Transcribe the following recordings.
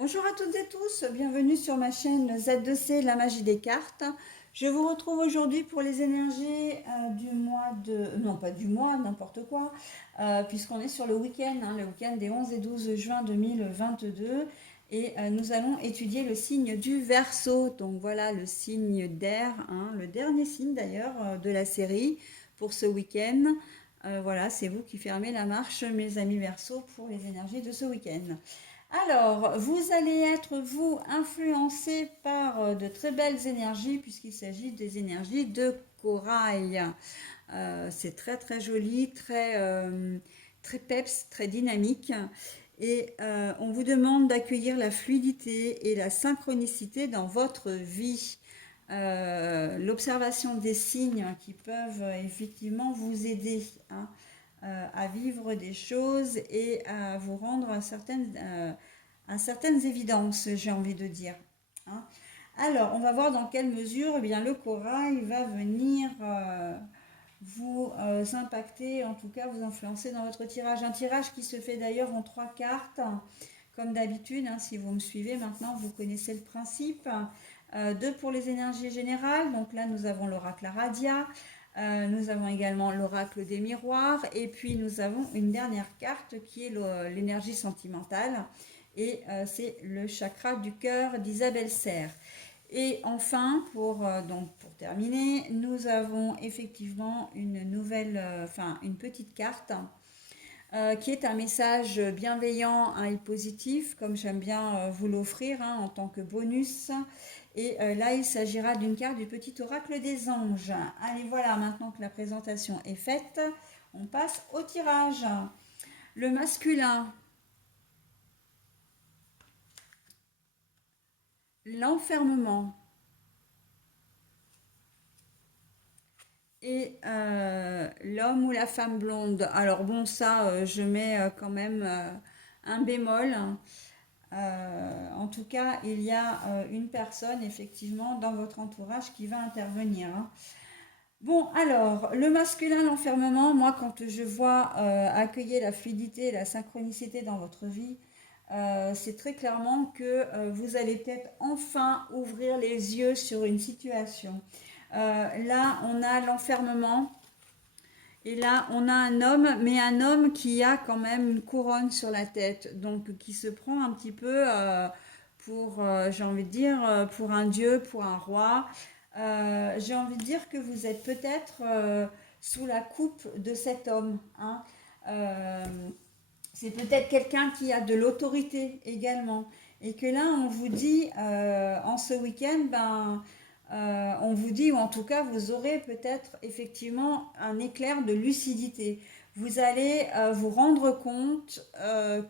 Bonjour à toutes et tous, bienvenue sur ma chaîne Z2C, la magie des cartes. Je vous retrouve aujourd'hui pour les énergies du mois de... Non, pas du mois, n'importe quoi, puisqu'on est sur le week-end, le week-end des 11 et 12 juin 2022. Et nous allons étudier le signe du Verseau. Donc voilà le signe d'air, le dernier signe d'ailleurs de la série pour ce week-end. Voilà, c'est vous qui fermez la marche, mes amis Verseau, pour les énergies de ce week-end. Alors, vous allez être, vous, influencé par de très belles énergies, puisqu'il s'agit des énergies de corail. C'est très très joli, très peps, très dynamique. Et on vous demande d'accueillir la fluidité et la synchronicité dans votre vie. L'observation des signes qui peuvent effectivement vous aider, à vivre des choses et à vous rendre à certaines évidences, j'ai envie de dire, hein. Alors, on va voir dans quelle mesure eh bien, le corail va venir vous impacter, en tout cas vous influencer dans votre tirage. Un tirage qui se fait d'ailleurs en 3 cartes, comme d'habitude, si vous me suivez maintenant, vous connaissez le principe. Deux pour les énergies générales, donc là nous avons l'oracle Aradia, nous avons également l'oracle des miroirs, et puis nous avons une dernière carte qui est l'énergie sentimentale, et c'est le chakra du cœur d'Isabelle Serre. Et enfin, pour terminer, nous avons effectivement une petite carte qui est un message bienveillant et positif, comme j'aime bien vous l'offrir en tant que bonus. Et là, il s'agira d'une carte du petit oracle des anges. Allez, voilà, maintenant que la présentation est faite, on passe au tirage. Le masculin, l'enfermement et l'homme ou la femme blonde. Alors bon, ça, je mets quand même un bémol. En tout cas, il y a une personne effectivement dans votre entourage qui va intervenir, hein. Bon, alors, le masculin, l'enfermement, moi, quand je vois accueillir la fluidité et la synchronicité dans votre vie, c'est très clairement que vous allez peut-être enfin ouvrir les yeux sur une situation. Là, on a l'enfermement. Et là, on a un homme, mais un homme qui a quand même une couronne sur la tête, donc qui se prend un petit peu pour, j'ai envie de dire, pour un dieu, pour un roi. J'ai envie de dire que vous êtes peut-être sous la coupe de cet homme, hein. Euh, c'est peut-être quelqu'un qui a de l'autorité également. Et que là, on vous dit, en ce week-end, on vous dit, ou en tout cas, vous aurez peut-être effectivement un éclair de lucidité. Vous allez vous rendre compte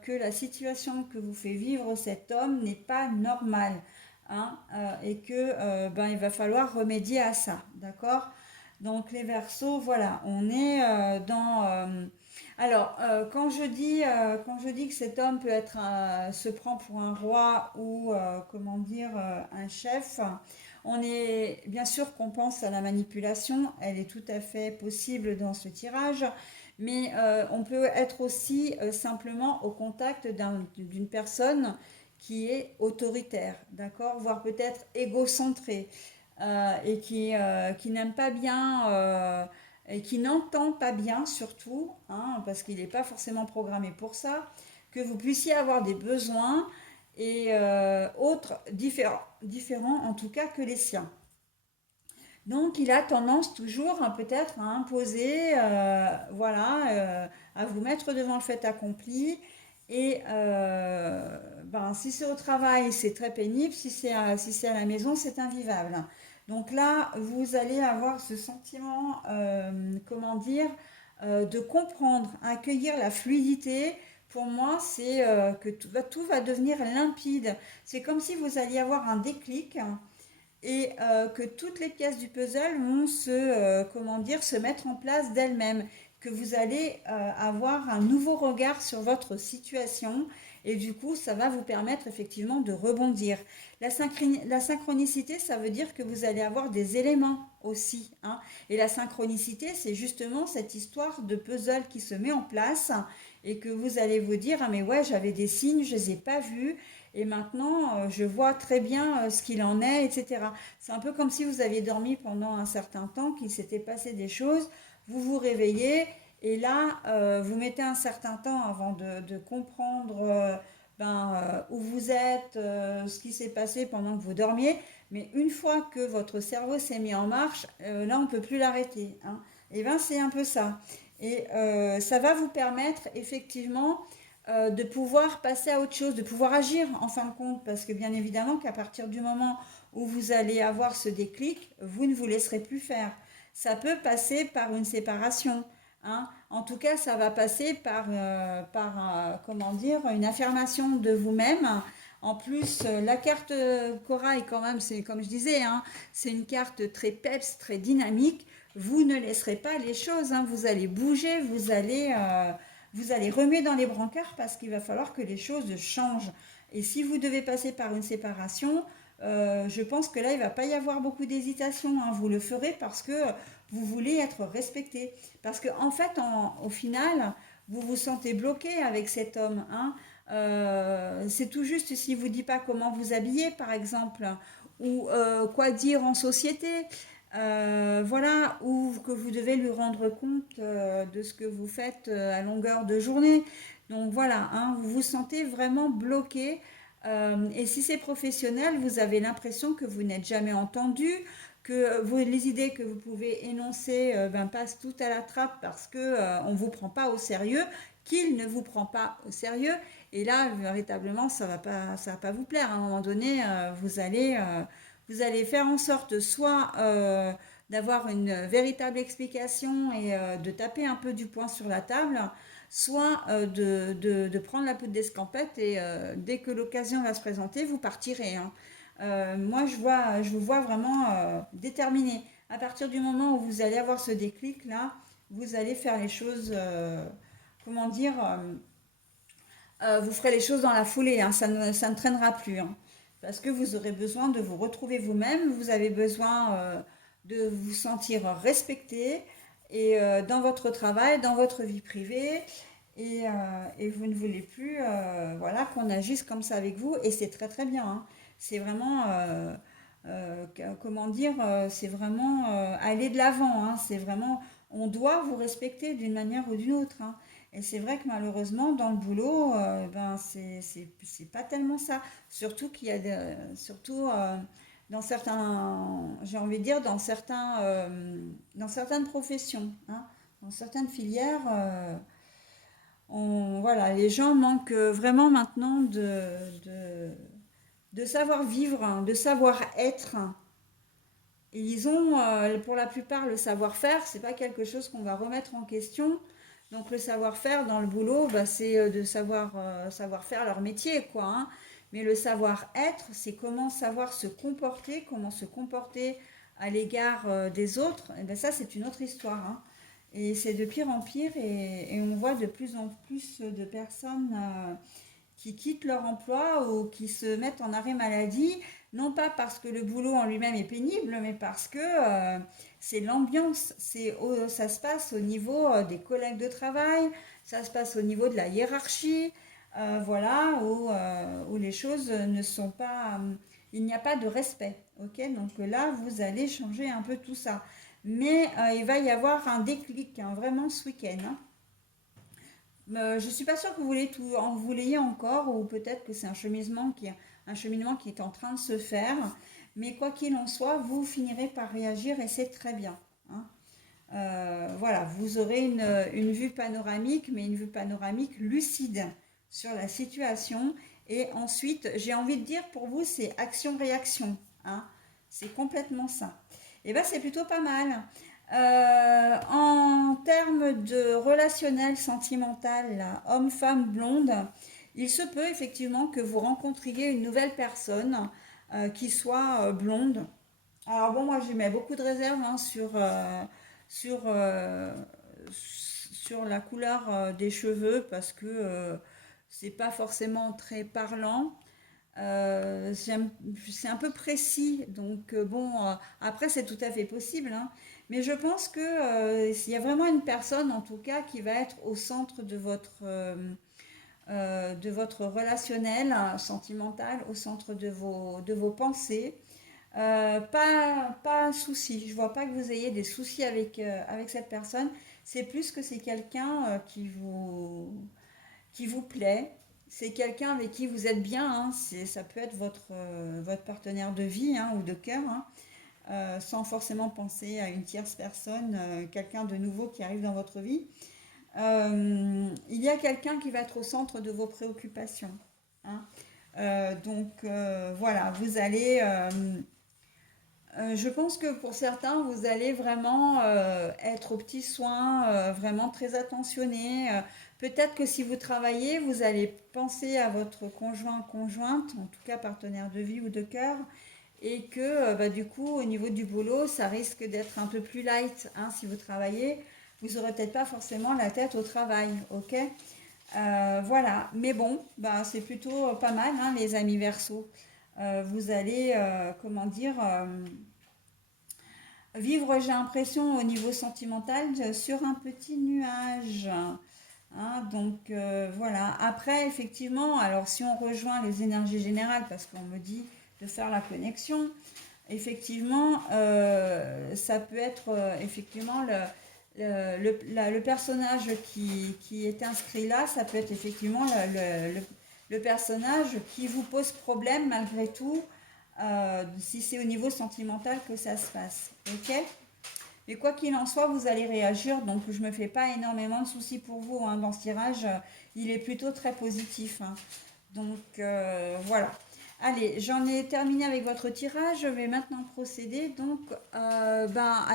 que la situation que vous fait vivre cet homme n'est pas normale, hein, et que il va falloir remédier à ça, d'accord? Donc les Verseaux, voilà, on est alors, quand je dis que cet homme se prend pour un roi ou, comment dire, un chef, on est bien sûr qu'on pense à la manipulation, elle est tout à fait possible dans ce tirage, mais on peut être aussi simplement au contact d'une personne qui est autoritaire, d'accord, voire peut-être égocentrée, et qui n'aime pas bien et qui n'entend pas bien surtout, parce qu'il n'est pas forcément programmé pour ça, que vous puissiez avoir des besoins et autres différents en tout cas que les siens. Donc il a tendance toujours peut-être à imposer, voilà, à vous mettre devant le fait accompli. Et si c'est au travail, c'est très pénible. Si c'est à la maison, c'est invivable. Donc là, vous allez avoir ce sentiment, comment dire, de comprendre, accueillir la fluidité. Pour moi, c'est que tout va devenir limpide. C'est comme si vous alliez avoir un déclic et que toutes les pièces du puzzle vont comment dire, se mettre en place d'elles-mêmes, que vous allez avoir un nouveau regard sur votre situation et du coup ça va vous permettre effectivement de rebondir. La synchronicité, ça veut dire que vous allez avoir des éléments aussi, hein. Et la synchronicité, c'est justement cette histoire de puzzle qui se met en place et que vous allez vous dire, ah mais ouais, j'avais des signes, je les ai pas vus, et maintenant je vois très bien ce qu'il en est, etc. C'est un peu comme si vous aviez dormi pendant un certain temps, qu'il s'était passé des choses, vous vous réveillez, et là vous mettez un certain temps avant de comprendre où vous êtes, ce qui s'est passé pendant que vous dormiez, mais une fois que votre cerveau s'est mis en marche, là on ne peut plus l'arrêter, hein. Et bien c'est un peu ça. Et ça va vous permettre effectivement de pouvoir passer à autre chose, de pouvoir agir en fin de compte, parce que bien évidemment qu'à partir du moment où vous allez avoir ce déclic, vous ne vous laisserez plus faire. Ça peut passer par une séparation, hein. En tout cas, ça va passer comment dire, une affirmation de vous-même. En plus, la carte corail, quand même, c'est comme je disais, hein, c'est une carte très peps, très dynamique. Vous ne laisserez pas les choses, hein, vous allez bouger, vous allez remuer dans les brancards parce qu'il va falloir que les choses changent. Et si vous devez passer par une séparation, je pense que là, il ne va pas y avoir beaucoup d'hésitation, hein. Vous le ferez parce que vous voulez être respecté. Parce qu'en en fait, au final, vous vous sentez bloqué avec cet homme, hein. C'est tout juste s'il ne vous dit pas comment vous habiller, par exemple, ou quoi dire en société. Voilà, ou que vous devez lui rendre compte de ce que vous faites à longueur de journée. Donc voilà, hein, vous vous sentez vraiment bloqué. Et si c'est professionnel, vous avez l'impression que vous n'êtes jamais entendu, que les idées que vous pouvez énoncer passent tout à la trappe parce que on ne vous prend pas au sérieux, qu'il ne vous prend pas au sérieux. Et là, véritablement, ça va pas vous plaire. À un moment donné, vous allez faire en sorte soit d'avoir une véritable explication et de taper un peu du poing sur la table, soit de prendre la poudre d'escampette et dès que l'occasion va se présenter, vous partirez, hein. Moi, je vous vois vraiment déterminé. À partir du moment où vous allez avoir ce déclic-là, vous allez faire les choses, comment dire, vous ferez les choses dans la foulée, hein, ça ne traînera plus, hein, parce que vous aurez besoin de vous retrouver vous-même, vous avez besoin de vous sentir respecté et dans votre travail, dans votre vie privée, et vous ne voulez plus voilà, qu'on agisse comme ça avec vous, et c'est très très bien, hein. C'est vraiment, comment dire, c'est vraiment aller de l'avant, hein. C'est vraiment, on doit vous respecter d'une manière ou d'une autre, hein. Et c'est vrai que malheureusement, dans le boulot, c'est pas tellement ça. Surtout qu'il y a surtout dans certains, j'ai envie de dire, dans certaines professions, hein, dans certaines filières, voilà, les gens manquent vraiment maintenant de savoir vivre, hein, de savoir être. Ils ont, pour la plupart, le savoir-faire, c'est pas quelque chose qu'on va remettre en question. Donc le savoir-faire dans le boulot, bah, c'est de savoir faire leur métier, quoi, hein. Mais le savoir-être, c'est comment se comporter à l'égard des autres. Et ben ça, c'est une autre histoire, hein. Et c'est de pire en pire, et on voit de plus en plus de personnes qui quittent leur emploi ou qui se mettent en arrêt maladie, non pas parce que le boulot en lui-même est pénible, mais parce que c'est l'ambiance, ça se passe au niveau des collègues de travail, ça se passe au niveau de la hiérarchie, voilà, où les choses ne sont pas, il n'y a pas de respect, ok? Donc là, vous allez changer un peu tout ça. Mais il va y avoir un déclic, hein, vraiment ce week-end, hein. Je ne suis pas sûre que vous l'ayez encore, ou peut-être que c'est un cheminement qui est en train de se faire. Mais quoi qu'il en soit, vous finirez par réagir et c'est très bien, hein. Voilà, vous aurez une vue panoramique, mais une vue panoramique lucide sur la situation. Et ensuite, j'ai envie de dire pour vous, c'est action-réaction, hein. C'est complètement ça. Et bien, c'est plutôt pas mal. En termes de relationnel sentimental, là, homme-femme blonde, il se peut effectivement que vous rencontriez une nouvelle personne qui soit blonde. Alors bon, moi j'y mets beaucoup de réserves, hein, sur, euh, sur la couleur des cheveux parce que c'est pas forcément très parlant. C'est un peu précis, donc bon, après c'est tout à fait possible, hein, Mais je pense que il y a vraiment une personne, en tout cas, qui va être au centre de votre relationnel sentimental, au centre de vos pensées. Pas un souci. Je vois pas que vous ayez des soucis avec cette personne. C'est plus que c'est quelqu'un qui vous plaît. C'est quelqu'un avec qui vous êtes bien. Hein. Ça peut être votre partenaire de vie hein, ou de cœur. Hein. Sans forcément penser à une tierce personne, quelqu'un de nouveau qui arrive dans votre vie. Il y a quelqu'un qui va être au centre de vos préoccupations. Hein. Voilà, vous allez je pense que pour certains, vous allez vraiment être aux petits soins, vraiment très attentionné. Peut-être que si vous travaillez, vous allez penser à votre conjoint, conjointe, en tout cas partenaire de vie ou de cœur, et que bah, du coup, au niveau du boulot, ça risque d'être un peu plus light. Hein, si vous travaillez, vous n'aurez peut-être pas forcément la tête au travail, ok? Voilà, mais bon, bah, c'est plutôt pas mal, hein, les amis Verseaux. Vous allez, comment dire vivre, j'ai l'impression, au niveau sentimental, sur un petit nuage. Hein, voilà. Après, effectivement, alors si on rejoint les énergies générales, parce qu'on me dit de faire la connexion, effectivement, ça peut être effectivement le personnage qui est inscrit là, ça peut être effectivement le personnage qui vous pose problème malgré tout, si c'est au niveau sentimental que ça se passe. Ok? Mais quoi qu'il en soit, vous allez réagir, donc je ne me fais pas énormément de soucis pour vous hein, dans ce tirage. Il est plutôt très positif. Hein. Voilà. Allez, j'en ai terminé avec votre tirage. Je vais maintenant procéder donc à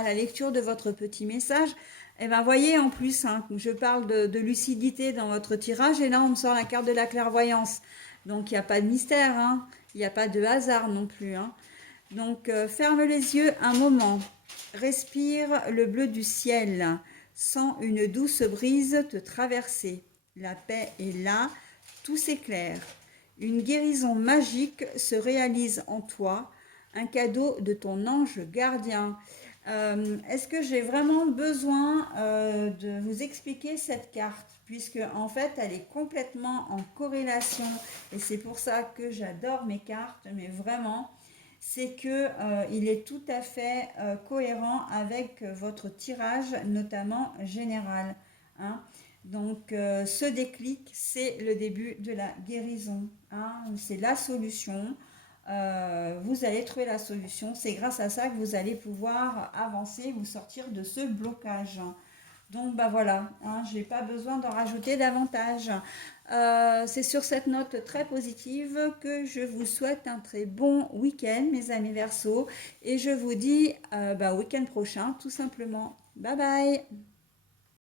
la lecture de votre petit message. Et ben voyez en plus, hein, je parle de lucidité dans votre tirage et là on me sort la carte de la clairvoyance. Donc il n'y a pas de mystère, hein. Il n'y a pas de hasard non plus. Hein. Ferme les yeux un moment. Respire le bleu du ciel. Sens une douce brise te traverser. La paix est là, tout s'éclaire. Une guérison magique se réalise en toi, un cadeau de ton ange gardien. Est-ce que j'ai vraiment besoin de vous expliquer cette carte puisque en fait elle est complètement en corrélation et c'est pour ça que j'adore mes cartes, mais vraiment c'est que il est tout à fait cohérent avec votre tirage, notamment général. Hein. Ce déclic, c'est le début de la guérison. Hein. C'est la solution. Vous allez trouver la solution. C'est grâce à ça que vous allez pouvoir avancer, vous sortir de ce blocage. Donc, bah voilà, hein, je n'ai pas besoin d'en rajouter davantage. C'est sur cette note très positive que je vous souhaite un très bon week-end, mes amis Verseaux. Et je vous dis au week-end prochain, tout simplement. Bye bye!